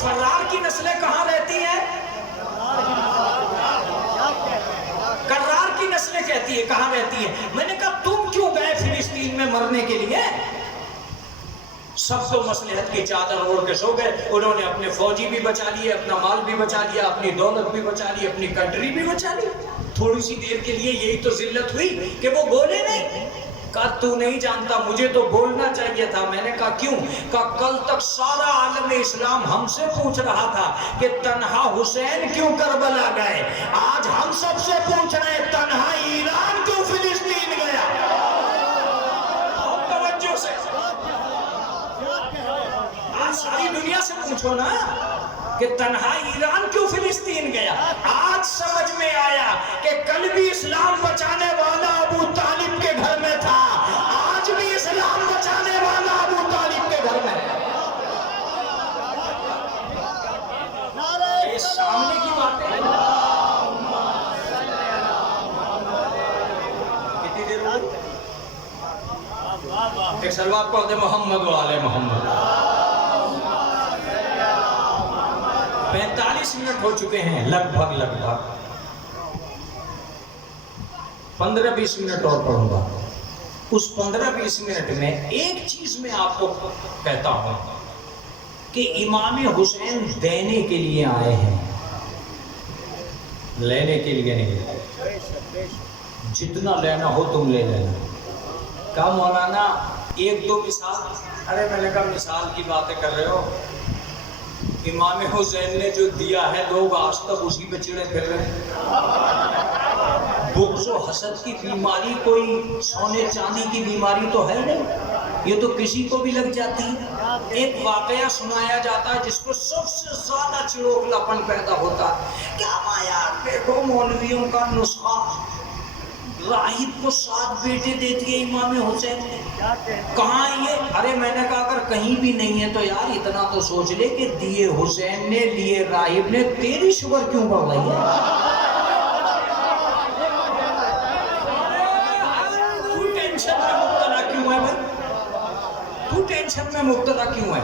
فرار کی نسلیں کہاں رہتی ہیں؟ کرار کی نسلیں کہتی ہے کہاں رہتی ہے؟ میں نے کہا تم کیوں گئے فلسطین میں مرنے کے لیے؟ سب تو مصلحت کی چادر اوڑھ کے سو گئے. انہوں نے اپنے فوجی بھی بچا لیے, اپنا مال بھی بچا لیا, اپنی دولت بھی بچا لی, اپنی کنٹری بھی بچا لی. تھوڑی سی دیر کے لیے یہی تو ذلت ہوئی کہ وہ بولے نہیں. کہا تو نہیں جانتا, مجھے تو بولنا چاہیے تھا. میں نے کہا کیوں؟ کہا کل تک سارا عالم اسلام ہم سے پوچھ رہا تھا کہ تنہا حسین کیوں کربلا گئے, آج ہم سب سے پوچھ رہے ہیں تنہا ایران کیوں فلسطین گیا. بہت توجہ سے آج ساری دنیا سے پوچھو نا کہ تنہا ایران کیوں فلسطین گیا. آج سمجھ میں آیا کہ کل بھی اسلام بچانے والا ابو طالب کے گھر میں تھا, آج بھی اسلام بچانے والا ابو طالب کے گھر میں ہے. یہ سامنے کی بات ہے. کتنی دیر ہوئی؟ ایک سلوات پڑھ دے محمد و آل محمد. 45 منٹ ہو چکے ہیں لگ بھگ 15-20 منٹ اور پڑھوں گا. اس 15-20 منٹ میں ایک چیز میں آپ کو کہتا ہوں کہ امام حسین دینے کے لیے آئے ہیں, لینے کے لیے نہیں. جتنا لینا ہو تم لے لینا. کہا مولانا ایک دو مثال. ارے میں نے کہا مثال کی باتیں کر رہے ہو, امام حسین نے جو دیا ہے لوگ آج تک اسی پہ چڑے پھر رہے ہیں. بغض و حسد کی بیماری کوئی سونے چاندی کی بیماری تو ہے نہیں, یہ تو کسی کو بھی لگ جاتی ہے. ایک واقعہ سنایا جاتا ہے جس کو سب سے زیادہ چڑوکلاپن پیدا ہوتا ہے. کیا مایا دیکھو مولویوں کا نسخہ, راہب کو 7 بیٹے دے دیے امام حسین نے. کہاں یہ؟ ارے میں نے کہا اگر کہیں بھی نہیں ہے تو یار اتنا تو سوچ لے کہ دیے حسین نے لیے راہب نے, تیری شوگر کیوں بڑھ رہی ہے؟ تو ٹینشن میں مبتلا کیوں ہے بھائی؟ تو ٹینشن میں مبتلا کیوں ہے؟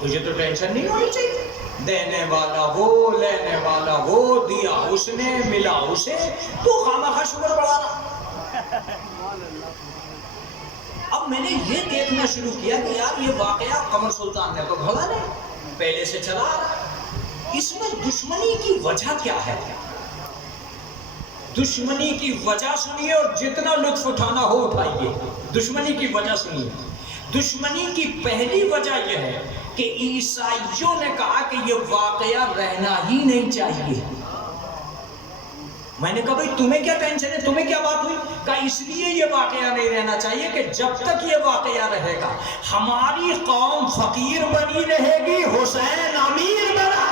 تجھے تو ٹینشن نہیں ہونی چاہیے. دینے والا وہ, لینے والا وہ, دیا اس نے, ملا اسے, تو خامخواہ شوگر بڑھا رہا. اب میں نے یہ دیکھنا شروع کیا کہ یار یہ واقعہ قمر سلطان نے تو بھلا نہیں, پہلے سے چلا آ رہا. اس میں دشمنی کی وجہ کیا ہے؟ دشمنی کی وجہ سنیے اور جتنا لطف اٹھانا ہو اٹھائیے. دشمنی کی وجہ سنیے. دشمنی کی پہلی وجہ یہ ہے کہ عیسائیوں نے کہا کہ یہ واقعہ رہنا ہی نہیں چاہیے. میں نے کہا بھئی تمہیں کیا ٹینشن ہے, تمہیں کیا بات ہوئی؟ کہا اس لیے یہ واقعہ نہیں رہنا چاہیے کہ جب تک یہ واقعہ رہے گا ہماری قوم فقیر بنی رہے گی, حسین امیر بنا.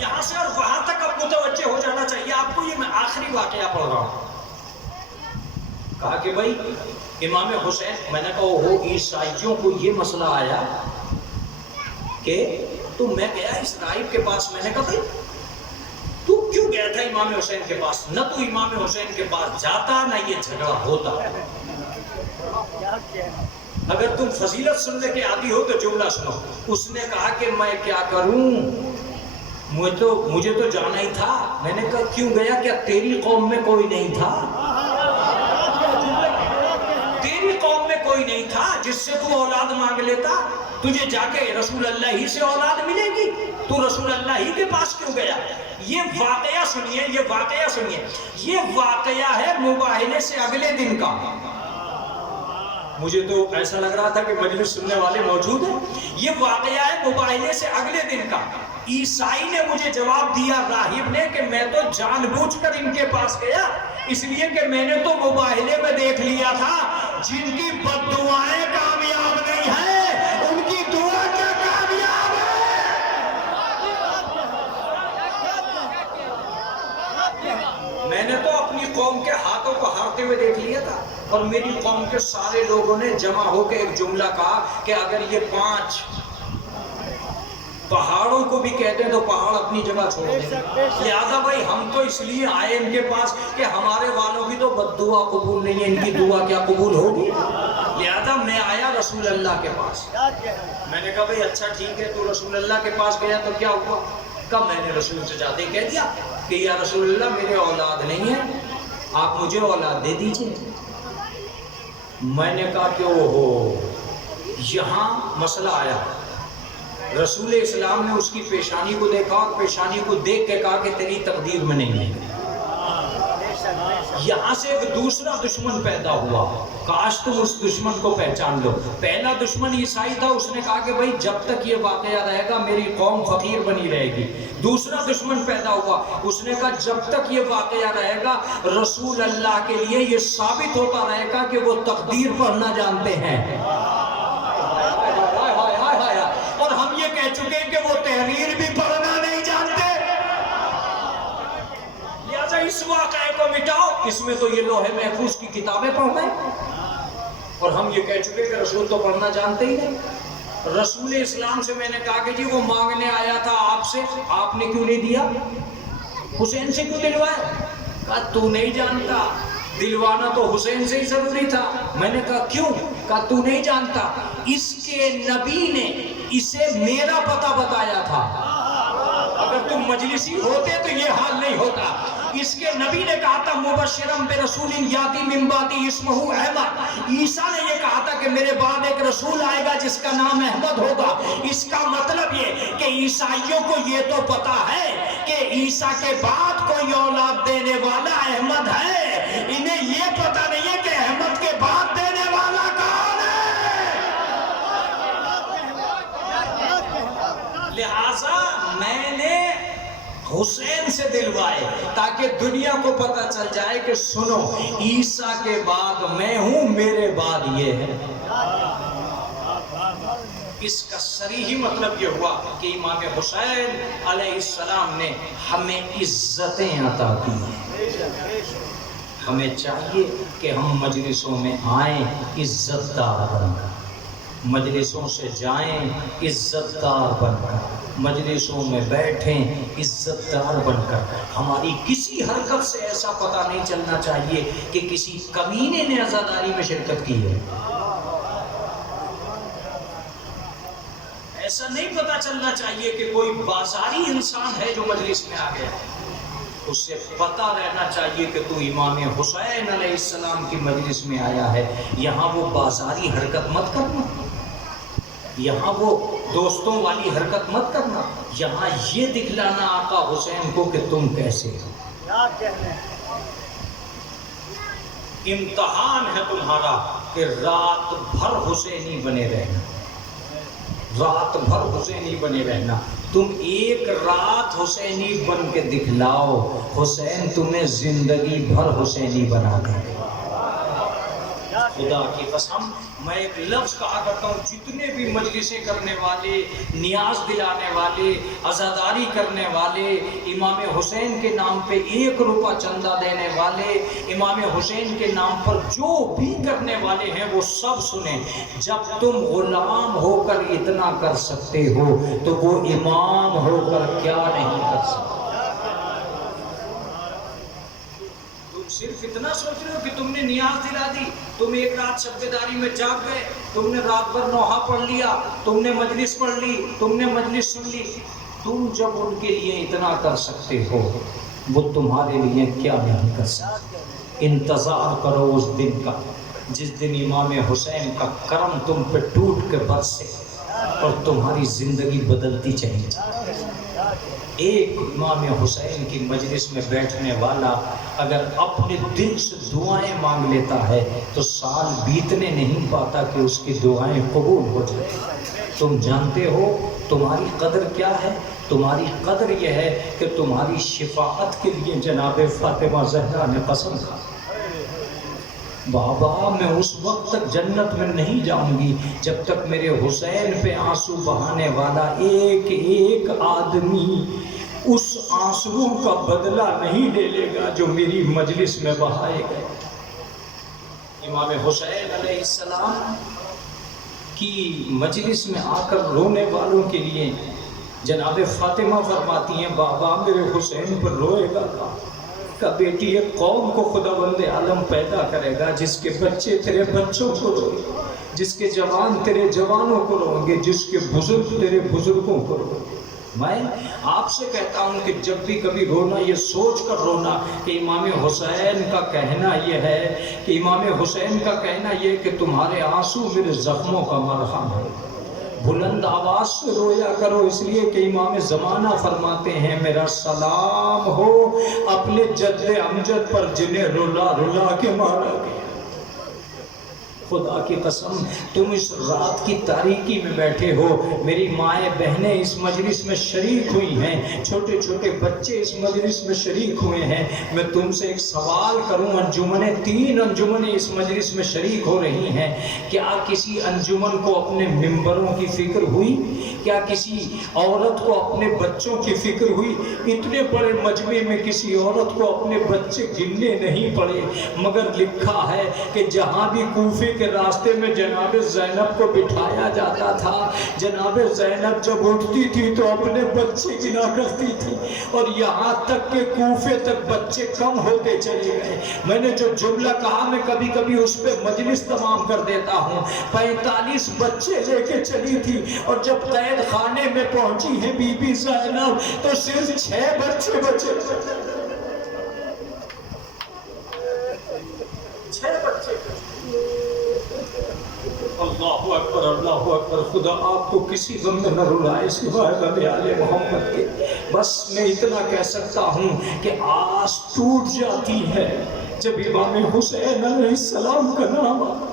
یہاں سے اور وہاں تک اب متوجہ ہو جانا چاہیے آپ کو. یہ میں آخری واقعہ پڑھ رہا ہوں. کہا کہ بھئی امام حسین, میں نے کہا وہ عیسائیوں کو یہ مسئلہ آیا کہ تو میں گیا اس راہب کے پاس. میں نے کہا بھئی تو کیوں گیا تھا امام حسین کے پاس؟ نہ تو امام حسین کے پاس جاتا نہ یہ جھگڑا ہوتا. اگر تم فضیلت سننے کے عادی ہو تو جملہ سنو. اس نے کہا کہ میں کیا کروں, مجھے تو جانا ہی تھا. میں نے کہا کیوں گیا, کیا تیری قوم میں کوئی نہیں تھا؟ تیری قوم میں کوئی نہیں تھا جس سے تو اولاد مانگ لیتا؟ تجھے جا کے رسول اللہ ہی سے اولاد ملے گی, تو رسول اللہ ہی کے پاس کیوں گیا؟ یہ واقعہ سنیے, یہ واقعہ سنیے. یہ واقعہ ہے مباہلے سے اگلے دن کا. مجھے تو ایسا لگ رہا تھا کہ مجلس سننے والے موجود ہیں. یہ واقعہ ہے مباہلے سے اگلے دن کا. عیسائی نے مجھے جواب دیا راہب نے کہ میں تو جان بوجھ کر ان کے پاس گیا اس لیے کہ میں نے تو مباہلے میں دیکھ لیا تھا جن کی بد دعائیں کامیاب نہیں ہیں ان کی دعا کیا کامیاب ہے. میں نے تو اپنی قوم کے ہاتھوں کو ہارتے ہوئے دیکھ لیا تھا اور میری قوم کے سارے لوگوں نے جمع ہو کے ایک جملہ کہا کہ اگر یہ 5 پہاڑوں کو بھی کہتے ہیں تو پہاڑ اپنی جگہ چھوڑ دیں. لہٰذا بھائی ہم تو اس لیے آئے ان کے پاس کہ ہمارے والوں کی تو بد دعا قبول نہیں ہے, ان کی دعا کیا قبول ہوگی؟ لہذا میں آیا رسول اللہ کے پاس. میں نے کہا بھئی اچھا ٹھیک ہے تو رسول اللہ کے پاس گیا تو کیا ہوا؟ کب میں نے رسول سے جاتے کہہ دیا کہ یا رسول اللہ میرے اولاد نہیں ہے، آپ مجھے اولاد دے دیجئے. میں نے کہا کہ اوہو یہاں مسئلہ آیا. رسول اسلام نے اس کی پیشانی کو دیکھا اور پیشانی کو دیکھ کے کہا کہ تیری تقدیر میں نہیں ہے. یہاں سے ایک دوسرا دشمن پیدا ہوا. کاش تم اس دشمن کو پہچان لو. پہلا دشمن عیسائی تھا، اس نے کہا کہ بھئی جب تک یہ واقعہ رہے گا میری قوم فقیر بنی رہے گی. دوسرا دشمن پیدا ہوا، اس نے کہا جب تک یہ واقعہ رہے گا رسول اللہ کے لیے یہ ثابت ہوتا رہے گا کہ وہ تقدیر پڑھنا جانتے ہیں. اور ہم یہ کہہ چکے ہیں کہ وہ تحریر بھی پڑھنا نہیں جانتے. لہذا اس واقعے کو مٹاؤ، اس میں تو یہ لوح محفوظ کی کتابیں پڑھ رہے ہیں. اور ہم یہ کہہ چکے کہ رسول تو پڑھنا جانتے ہی نہیں. رسول اسلام سے میں نے کہا کہ جی وہ مانگنے آیا تھا آپ سے، آپ نے کیوں نہیں دیا؟ حسین سے کیوں دلوایا؟ کہا تو نہیں جانتا، دلوانا تو حسین سے ہی ضروری تھا. میں نے کہا کیوں؟ کہا تو نہیں جانتا، اس کے نبی نے اسے میرا پتہ بتایا تھا. اگر تم مجلسی ہوتے تو یہ حال نہیں ہوتا. اس کے نبی نے کہا تھا مبشرم برسول یاتی من بعدی اسمہ احمد. عیسیٰ نے یہ کہا تھا کہ میرے بعد ایک رسول آئے گا جس کا نام احمد ہوگا. اس کا مطلب یہ کہ عیسائیوں کو یہ تو پتا ہے کہ عیسیٰ کے بعد کوئی اولاد دینے والا احمد ہے. انہیں یہ پتا نہیں ہے کہ احمد کے بعد دینے والا کون ہے. لہٰذا میں نے حسین سے دلوائے تاکہ دنیا کو پتہ چل جائے کہ سنو عیسیٰ کے بعد میں ہوں، میرے بعد یہ ہے. اس کا صریحی مطلب یہ ہوا کہ امام حسین علیہ السلام نے ہمیں عزتیں عطا کی ہیں. ہمیں چاہیے کہ ہم مجلسوں میں آئیں عزت دار بن کر، مجلسوں سے جائیں عزت دار بن کر، مجلسوں میں بیٹھیں عزت دار بن کر. ہماری کسی حرکت سے ایسا پتہ نہیں چلنا چاہیے کہ کسی کمینے نے عزاداری میں شرکت کی ہے. ایسا نہیں پتہ چلنا چاہیے کہ کوئی بازاری انسان ہے جو مجلس میں آ گیا. اس سے پتہ رہنا چاہیے کہ تو امام حسین علیہ السلام کی مجلس میں آیا ہے. یہاں وہ بازاری حرکت مت کرنا، یہاں وہ دوستوں والی حرکت مت کرنا. یہاں یہ دکھلانا آقا حسین کو کہ تم کیسے ہو. امتحان ہے تمہارا کہ رات بھر حسینی بنے رہنا، رات بھر حسینی بنے رہنا. تم ایک رات حسینی بن کے دکھلاؤ، حسین تمہیں زندگی بھر حسینی بنا دے. خدا کی قسم میں ایک لفظ کہا کرتا ہوں، جتنے بھی مجلسیں کرنے والے، نیاز دلانے والے، عزاداری کرنے والے، امام حسین کے نام پہ 1 روپیہ چندہ دینے والے، امام حسین کے نام پر جو بھی کرنے والے ہیں وہ سب سنیں. جب تم غلام ہو کر اتنا کر سکتے ہو تو وہ امام ہو کر کیا نہیں کر سکتے. صرف اتنا سوچ رہے ہو کہ تم نے نیاز دلا دی، تم ایک رات شب بیداری میں جاگ گئے، تم نے رات بھر نوحہ پڑھ لیا، تم نے مجلس پڑھ لی، تم نے مجلس سن لی. تم جب ان کے لیے اتنا کر سکتے ہو وہ تمہارے لیے کیا نہیں کر سکتے. انتظار کرو اس دن کا جس دن امام حسین کا کرم تم پہ ٹوٹ کے برسے اور تمہاری زندگی بدلتی چلی جائے. ایک امام حسین کی مجلس میں بیٹھنے والا اگر اپنے دل سے دعائیں مانگ لیتا ہے تو سال بیتنے نہیں پاتا کہ اس کی دعائیں قبول ہو جائیں. تم جانتے ہو تمہاری قدر کیا ہے؟ تمہاری قدر یہ ہے کہ تمہاری شفاعت کے لیے جناب فاطمہ زہرا نے قسم کھا، بابا میں اس وقت تک جنت میں نہیں جاؤں گی جب تک میرے حسین پہ آنسو بہانے والا ایک ایک آدمی اس آنسو کا بدلہ نہیں لے لے گا جو میری مجلس میں بہائے گئے. امام حسین علیہ السلام کی مجلس میں آ کر رونے والوں کے لیے جناب فاطمہ فرماتی ہیں بابا میرے حسین پر روئے گا. کہ بیٹی ایک قوم کو خداوند عالم پیدا کرے گا جس کے بچے تیرے بچوں کو روئیں گے، جس کے جوان تیرے جوانوں کو روئیں گے، جس کے بزرگ تیرے بزرگوں کو روئیں گے۔ میں آپ سے کہتا ہوں کہ جب بھی کبھی رونا یہ سوچ کر رونا کہ امام حسین کا کہنا یہ ہے کہ امام حسین کا کہنا یہ کہ تمہارے آنسو میرے زخموں کا مرہم ہے۔ بلند آواز سے رویا کرو، اس لیے کہ امام زمانہ فرماتے ہیں میرا سلام ہو اپنے جد امجد پر جنہیں رلا رلا کے مارا گیا۔ خدا کی قسم تم اس رات کی تاریکی میں بیٹھے ہو، میری مائیں بہنیں اس مجلس میں شریک ہوئی ہیں، چھوٹے چھوٹے بچے اس مجلس میں شریک ہوئے ہیں۔ میں تم سے ایک سوال کروں، انجمنیں 3 انجمنیں اس مجلس میں شریک ہو رہی ہیں، کیا کسی انجمن کو اپنے ممبروں کی فکر ہوئی؟ کیا کسی عورت کو اپنے بچوں کی فکر ہوئی؟ اتنے بڑے مجمع میں کسی عورت کو اپنے بچے گننے نہیں پڑے، مگر لکھا ہے کہ جہاں بھی کوفے کے راستے میں جناب زینب کو بٹھایا جاتا تھا، جناب زینب جب اٹھتی تھی تو اپنے بچے گنا کرتی تھی، اور یہاں تک کہ کوفے تک بچے کم ہوتے چلے گئے۔ میں نے جو جملہ کہا میں کبھی کبھی اس پہ مجلس تمام کر دیتا ہوں۔ 45 بچے لے کے چلی تھی، اور جب قید خانے میں پہنچی ہے بی بی زینب تو صرف 6 بچے بچے، 6 بچے۔ اللہ اکبر اللہ اکبر۔ خدا آپ کو کسی غم میں نہ رلائے سوائے غم آل محمد کے۔ بس میں اتنا کہہ سکتا ہوں کہ آس ٹوٹ جاتی ہے جب امام حسین علیہ السلام کا نام آتا۔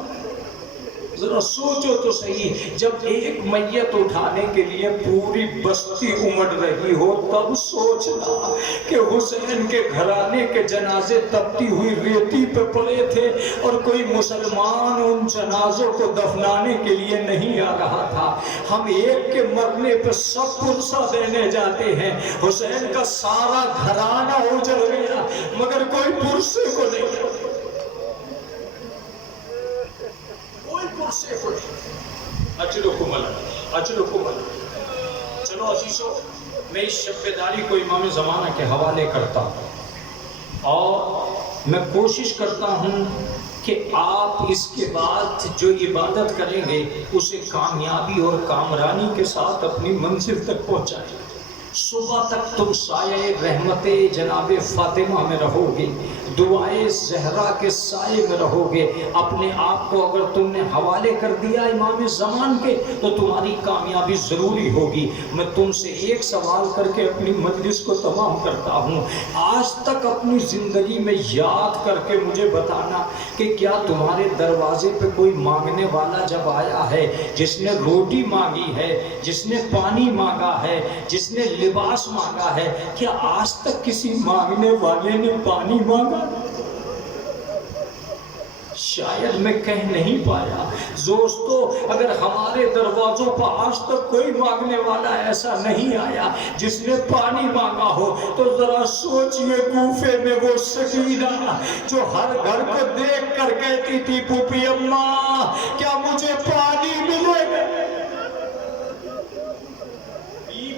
ذرا سوچو تو صحیح، جب ایک میت اٹھانے کے لیے پوری بستی امڑ رہی ہو تب سوچنا کہ حسین کے گھرانے کے جنازے تپتی ہوئی ریتی پہ پڑے تھے اور کوئی مسلمان ان جنازوں کو دفنانے کے لیے نہیں آ رہا تھا۔ ہم ایک کے مرنے پہ سب پرسہ دینے جاتے ہیں، حسین کا سارا گھرانہ اجڑ گیا مگر کوئی پرسے کو نہیں، اجرکم اللہ اجرکم اللہ۔ چلو عزیزو، میں اس شب بیداری کو امام زمانہ کے حوالے کرتا ہوں اور میں کوشش کرتا ہوں کہ آپ اس کے بعد جو عبادت کریں گے اسے کامیابی اور کامرانی کے ساتھ اپنی منزل تک پہنچائیں۔ صبح تک تم سایہ رحمت جناب فاطمہ میں رہو گے، دعائے زہرا کے سائے میں رہو گے۔ اپنے آپ کو اگر تم نے حوالے کر دیا امام زمان کے تو تمہاری کامیابی ضروری ہوگی۔ میں تم سے ایک سوال کر کے اپنی مجلس کو تمام کرتا ہوں۔ آج تک اپنی زندگی میں یاد کر کے مجھے بتانا کہ کیا تمہارے دروازے پہ کوئی مانگنے والا جب آیا ہے، جس نے روٹی مانگی ہے، جس نے پانی مانگا ہے، جس نے لباس مانگا ہے، کیا آج تک کسی مانگنے والے نے پانی مانگا؟ شاید میں کہہ نہیں پایا۔ دوستو، اگر ہمارے دروازوں پر آج تک کوئی مانگنے والا ایسا نہیں آیا جس نے پانی مانگا ہو تو ذرا سوچئے کوفے میں وہ سکینہ جو ہر گھر کو دیکھ کر کہتی تھی پھوپھی اماں کیا مجھے پانی ملے گا؟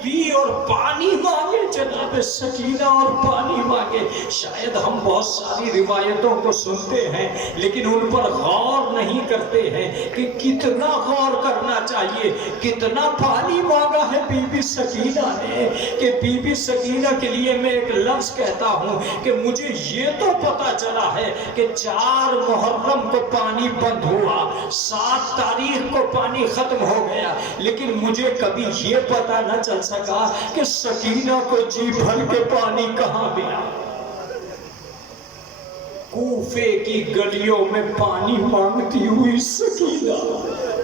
بھی اور پانی مانگے، جناب سکینہ اور پانی مانگے۔ شاید ہم بہت ساری روایتوں کو سنتے ہیں لیکن ان پر غور نہیں کرتے ہیں کہ کتنا غور کرنا چاہیے۔ کتنا پانی مانگا ہے بی بی سکینہ نے کہ بی بی سکینہ کے لیے میں ایک لفظ کہتا ہوں کہ مجھے یہ تو پتا چلا ہے کہ 4 محرم کو پانی بند ہوا، 7 تاریخ کو پانی ختم ہو گیا، لیکن مجھے کبھی یہ پتا نہ چل سکا کہ سکینہ کو جی بھر کے پانی کہاں ملا۔ کوفے کی گلیوں میں پانی مانگتی ہوئی سکینہ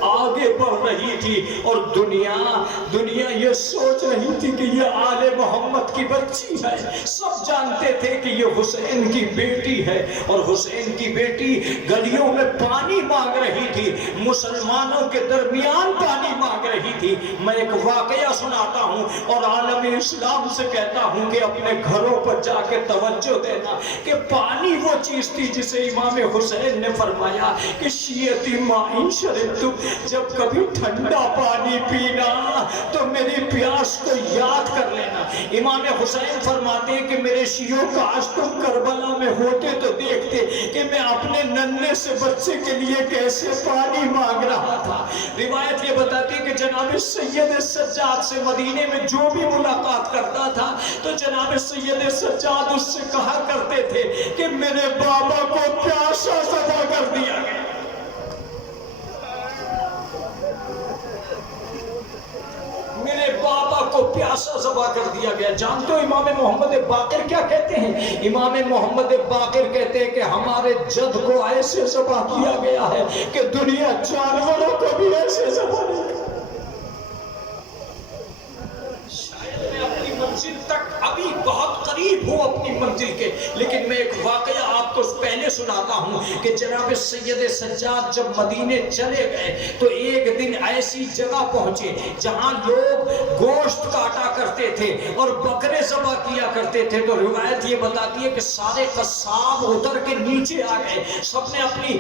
آگے بڑھ رہی تھی اور دنیا یہ سوچ رہی تھی کہ یہ آل محمد کی بچی ہے۔ سب جانتے تھے کہ یہ حسین کی بیٹی ہے اور حسین کی بیٹی گلیوں میں پانی مانگ رہی تھی، مسلمانوں کے درمیان پانی مانگ رہی تھی۔ میں ایک واقعہ سناتا ہوں اور عالم اسلام سے کہتا ہوں کہ اپنے گھروں پر جا کے توجہ دینا کہ پانی وہ چیز تھی جسے امام حسین نے فرمایا کہ شیعتی مائن شربتم، جب کبھی ٹھنڈا پانی پینا تو میری پیاس کو یاد کر لینا۔ امام حسین فرماتے ہیں کہ میرے شیعوں کاش تم کربلا میں ہوتے تو دیکھتے کہ میں اپنے ننھے سے بچے کے لیے کیسے پانی مانگ رہا تھا۔ روایت یہ بتاتی ہے کہ جناب سید سجاد سے مدینے میں جو بھی ملاقات کرتا تھا تو جناب سید سجاد اس سے کہا کرتے تھے کہ میرے بابا کو پیاسا ذبح کر دیا گیا۔ میرے بابا کو پیاسا ذبح کر دیا گیا۔ جانتے ہو امام محمد باقر کیا کہتے ہیں؟ امام محمد باقر کہتے ہیں کہ ہمارے جد کو ایسے ذبح کیا گیا ہے کہ دنیا جانوروں کو بھی ایسے ذبح نہیں کرتی۔ شاید میں اپنی منزل تک ابھی بہت قریب ہوں اپنی منزل کے، لیکن میں ایک واقعہ آپ کو پہلے سناتا ہوں کہ جناب سید سجاد جب مدینے چلے گئے تو ایک دن ایسی جگہ پہنچے جہاں لوگ گوشت کاٹا کرتے تھے اور بکرے ذبح کیا کرتے تھے۔ تو روایت یہ بتاتی ہے کہ سارے قصاب اتر کے نیچے آ گئے، سب نے اپنی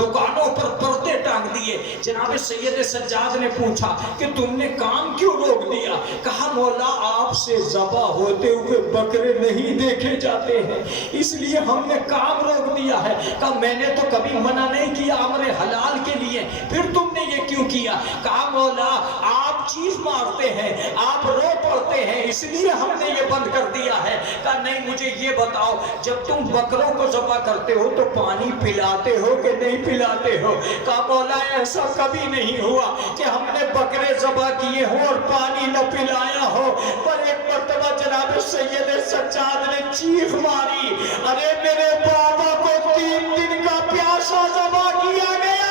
دکانوں پر پردے ٹانگ دیے۔ جناب سید سجاد نے پوچھا کہ تم نے کام کیوں روک دیا؟ کہا مولا آپ سے ذبح ہوتے ہوئے بکرے نہیں دیکھے جاتے ہیں، اس لیے ہم نے کام روک دیا ہے۔ کہا میں نے تو کبھی منع نہیں کیا امر حلال کے لیے، پھر تم نے یہ کیوں کیا؟ کہا مولا آپ چیخ مارتے ہیں، آپ رو پڑتے ہیں، اس لیے ہم نے یہ بند کر دیا ہے۔ کہا نہیں مجھے یہ بتاؤ جب تم بکروں کو ذبح کرتے ہو تو پانی پلاتے ہو کہ نہیں پلاتے ہو؟ کہا مولا ایسا کبھی نہیں ہوا کہ ہم نے بکرے ذبح کیے ہوں اور پانی نہ پلایا ہو۔ پر ایک مرتبہ جناب سید سجاد نے چیخ ماری، ارے میرے بابا کو 3 دن کا پیاسا ذبح کیا گیا۔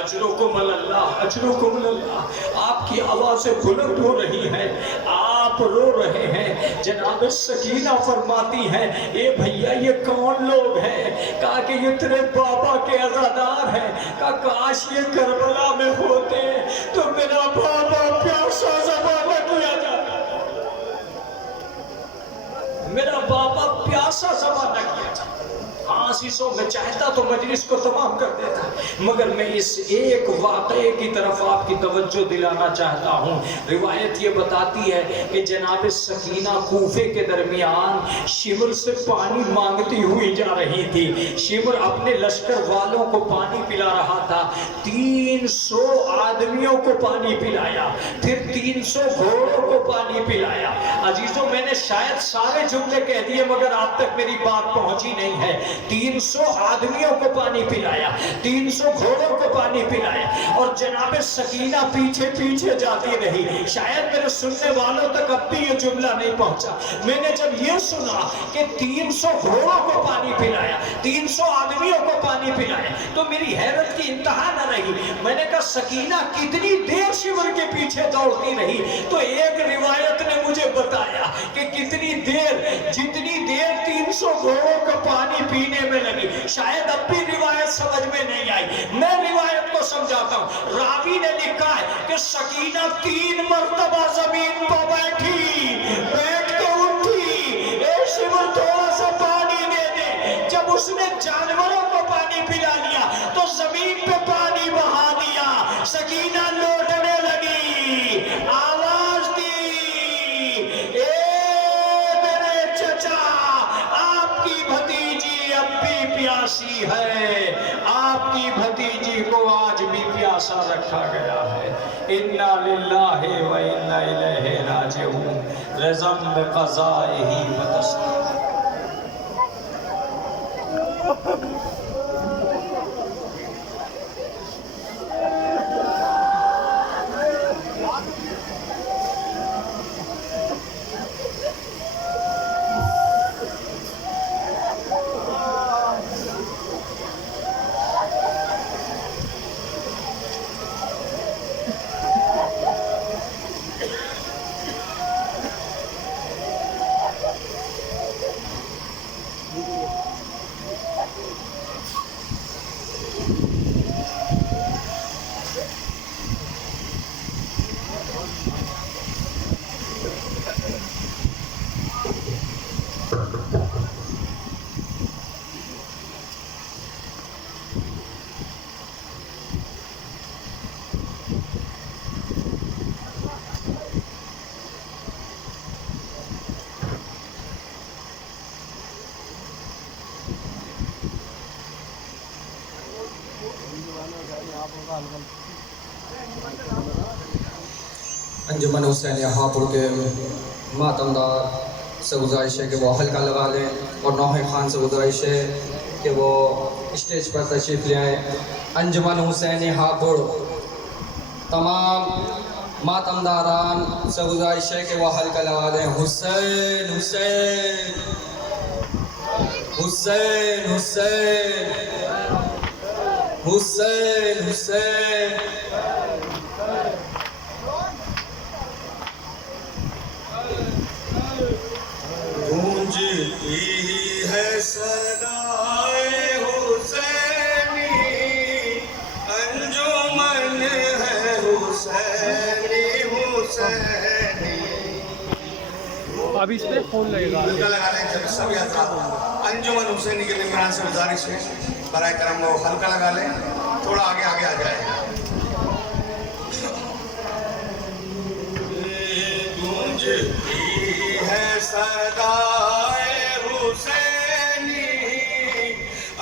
اجرکم اللہ، اجرکم اللہ۔ آپ کی آوازیں بلند ہو رہی ہیں، آپ رو رہے ہیں۔ جناب سکینہ فرماتی ہیں اے بھیا یہ کون لوگ ہیں؟ کہا کہ یہ تیرے بابا کے عزادار ہیں۔ کہا کاش یہ کربلا میں ہوتے تو میرا بابا پیاسا ذبح نہ کیا جاتا، میرا بابا پیاسا ذبح نہ کیا جاتا۔ ہاں عزیزوں میں چاہتا تو مجلس کو تمام کر دیتا، مگر میں اس ایک واقعے کی طرف آپ کی توجہ دلانا چاہتا ہوں۔ روایت یہ بتاتی ہے کہ جناب سکینہ کوفے کے درمیان شمر سے پانی مانگتی ہوئی جا رہی تھی۔ شمر اپنے لشکر والوں کو پانی پلا رہا تھا، 300 آدمیوں کو پانی پلایا، پھر 300 گھوڑوں کو پانی پلایا۔ عزیزوں میں نے شاید سارے جملے کہہ دیے مگر آپ تک میری بات پہنچی نہیں ہے۔ 300 آدمیوں کو پانی پلایا، 300 گھوڑوں کو پانی پلایا، اور جناب سکینہ پیچھے پیچھے جاتی رہی۔ شاید میرے سننے والوں تک اب بھی یہ جملہ نہیں پہنچا۔ میں نے جب یہ سنا کہ 300 گھوڑوں کو پانی پلایا، 300 آدمیوں کو پانی پلایا تو میری حیرت کی انتہا نہ رہی۔ میں نے کہا سکینہ کتنی دیر شمر کے پیچھے دوڑتی رہی؟ تو ایک روایت نے مجھے بتایا کہ کتنی دیر، جتنی دیر 300 گھوڑوں کو پانی پینے میں لگی۔ شاید اب بھی روایت سمجھ میں نہیں آئی، میں روایت کو سمجھاتا ہوں۔ راوی نے لکھا ہے کہ سکینہ 3 مرتبہ زمین پر بیٹھی، بیٹھ کے اٹھی، اے شمر تھوڑا سا پانی دے دے۔ جب اس نے جانوروں کو پانی پلا لیا تو زمین پہ پانی بہا دیا، سکینہ لوٹنے لگی، آواز دی، اے میرے چچا آپ کی بھتیجی اب بھی پیاسی ہے، آپ کی بھتیجی کو آج بھی پیاسا رکھا گیا ہے۔ انا للہ و انا الیہ راجعون، رضم بقضائہ و تسلیم۔ انجمن حسین ہاپوڑ کے ماتمدار سے گزارش ہے کہ وہ حلقہ لگا لیں، اور نوح خان سے گزارش ہے کہ وہ اسٹیج پر تشریف لے آئیں۔ انجمن حسین ہاپوڑ تمام ماتمداران سے گزارش ہے کہ وہ حلقہ لگا دیں۔ حسین حسین حسین حسین حسین حسین گونجتی ہے صدائے حسینی، انجمن ہے حسینی حسینی۔ ابھی اس پہ فون لگے گا۔ حلقہ لگا لیں جب سب حضرات انجمن حسینی کے ممبران سے گزارش ہے برائے کرم وہ حلقہ لگا لیں، تھوڑا آگے آگے آ جائے۔ گونجتی ہے صدائے حسینی،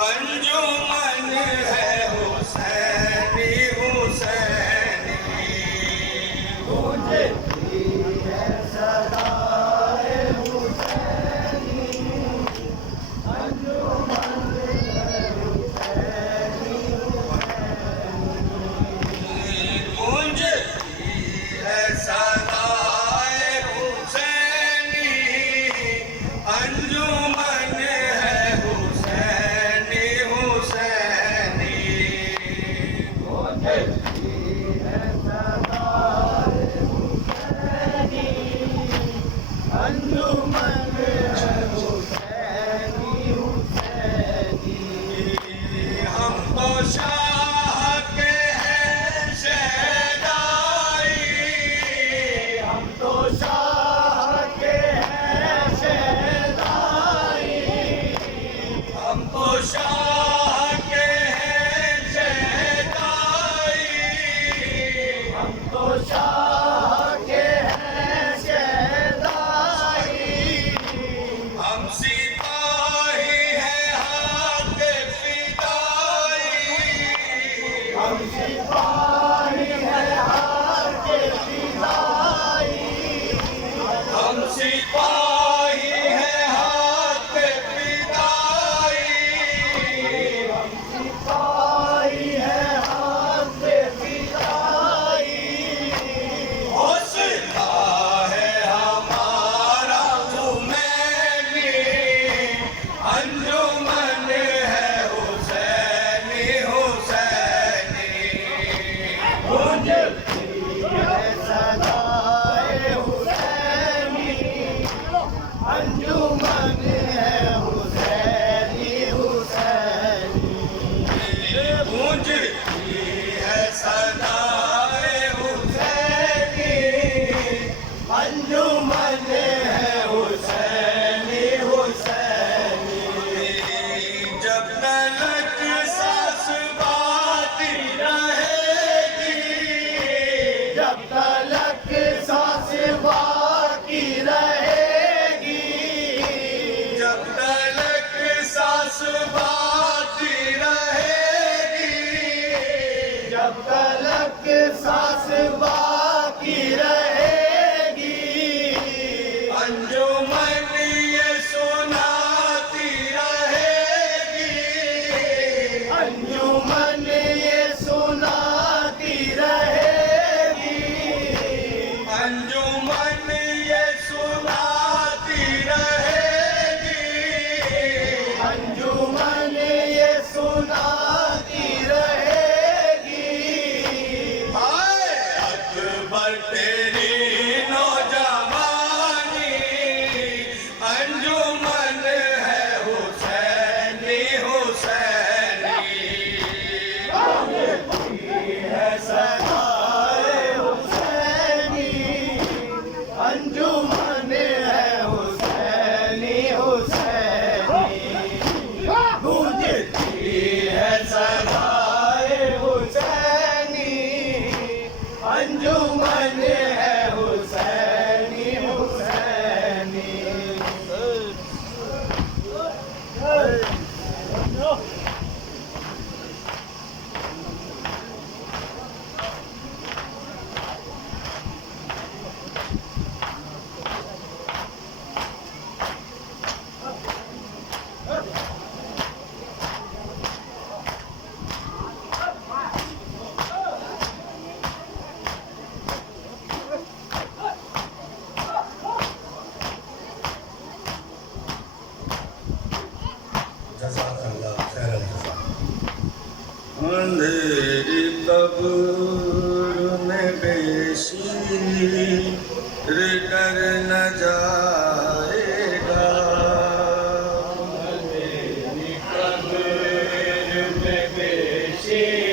انجمن ہے حسینی حسینی۔ گونجتی ہے صدائے حسینی، انجمن ہے حسینی حسینی۔ گونجتی ہے صدائے حسینی، انجمن ہے حسینی حسینی۔ گونجتی ہے صدائے حسینی، انجمن ہے حسینی حسینی۔ ہم تو شاہ کے ہیں شہدائی، ہم تو شاہ کے ہیں شہدائی، ہم تو شاہ کے ہیں شہدائی، ہم تو شاہ کے ہیں شہدائی۔ ہم سپاہی ہیں حق فدائی، ہم سپاہی ہیں حق فدائی، ہم سپاہی ہیں حق فدائی، ہم سپاہی ہیں حق فدائی۔ حوصلہ ہے ہمارا خمینی، انجمن ہے حسینی حسینی۔ گونجتی ہے صدائے حسینی، انجمن ہے حسینی حسینی۔ گونجتی ہے صدائے حسینی، انجمن ہے حسینی حسینی۔ جب تلک ساس باتی رہے گی، جب تلک ساس باقی رہے گی، جب تلک ساس باتی رہے گی، جب تلک ساس باقی رہے گی، انجمن یہ سناتی رہے گی، انجمن یہ سناتی رہے گی، انجمن یہ سناتی رہے گی، انجمن یہ سناتی رہے گی۔ ہائے اکبر تیری نوجوانی، انجمن ہے حسینی حسینی۔ گونجتی ہے صدائے حسینی، انجمن ہے حسینی حسینی۔ گونجتی ہے صدائے حسینی، انجمن ہے حسینی حسینی۔ اندھیری قبر میں بے شیر کر نہ جا